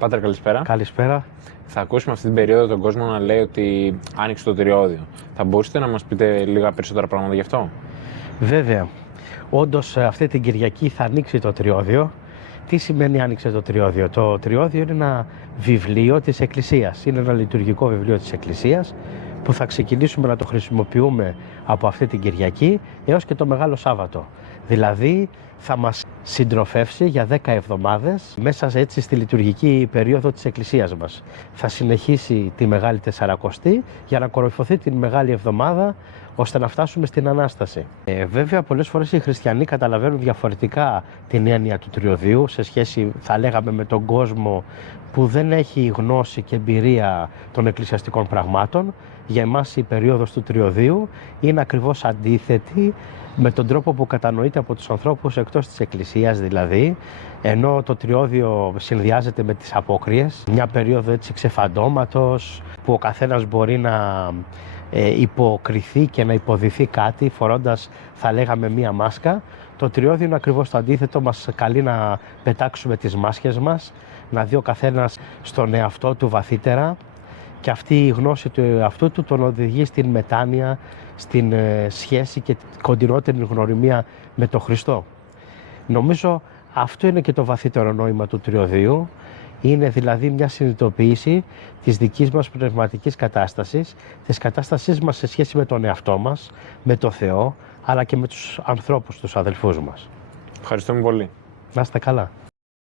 Πάτερ, καλησπέρα. Καλησπέρα. Θα ακούσουμε αυτή την περίοδο τον κόσμο να λέει ότι άνοιξε το τριώδιο. Θα μπορούσατε να μας πείτε λίγα περισσότερα πράγματα γι' αυτό? Βέβαια. Όντως αυτή την Κυριακή θα ανοίξει το τριώδιο. Τι σημαίνει άνοιξε το τριώδιο? Το τριώδιο είναι ένα βιβλίο της Εκκλησίας. Είναι ένα λειτουργικό βιβλίο της Εκκλησίας που θα ξεκινήσουμε να το χρησιμοποιούμε από αυτή την Κυριακή έως και το Μεγάλο Σάββατο. Δηλαδή θα μας συντροφεύσει για 10 εβδομάδες μέσα έτσι στη λειτουργική περίοδο της Εκκλησίας μας. Θα συνεχίσει τη Μεγάλη Τεσσαρακοστή για να κορυφωθεί την Μεγάλη Εβδομάδα ώστε να φτάσουμε στην Ανάσταση. Βέβαια, πολλές φορές οι χριστιανοί καταλαβαίνουν διαφορετικά την έννοια του τριωδίου σε σχέση, θα λέγαμε, με τον κόσμο που δεν έχει γνώση και εμπειρία των εκκλησιαστικών πραγμάτων. Για εμάς η περίοδος του τριωδίου είναι ακριβώς αντίθετη με τον τρόπο που κατανοείται από τους ανθρώπους εκτός της Εκκλησίας, δηλαδή, ενώ το τριώδιο συνδυάζεται με τις απόκριες, μια περίοδο έτσι ξεφαντώματος που ο καθένας μπορεί να υποκριθεί και να υποδηθεί κάτι φορώντας, θα λέγαμε, μία μάσκα. Το τριώδιο είναι ακριβώς το αντίθετο, μας καλεί να πετάξουμε τις μάσκες μας, να δει ο καθένας στον εαυτό του βαθύτερα και αυτή η γνώση του εαυτού του τον οδηγεί στην μετάνοια, στην σχέση και την κοντινότερη γνωριμία με τον Χριστό. Νομίζω αυτό είναι και το βαθύτερο νόημα του τριωδίου. Είναι δηλαδή μια συνειδητοποίηση της δικής μας πνευματικής κατάστασης, της κατάστασής μας σε σχέση με τον εαυτό μας, με το Θεό, αλλά και με τους ανθρώπους, τους αδελφούς μας. Ευχαριστούμε πολύ. Να είστε καλά.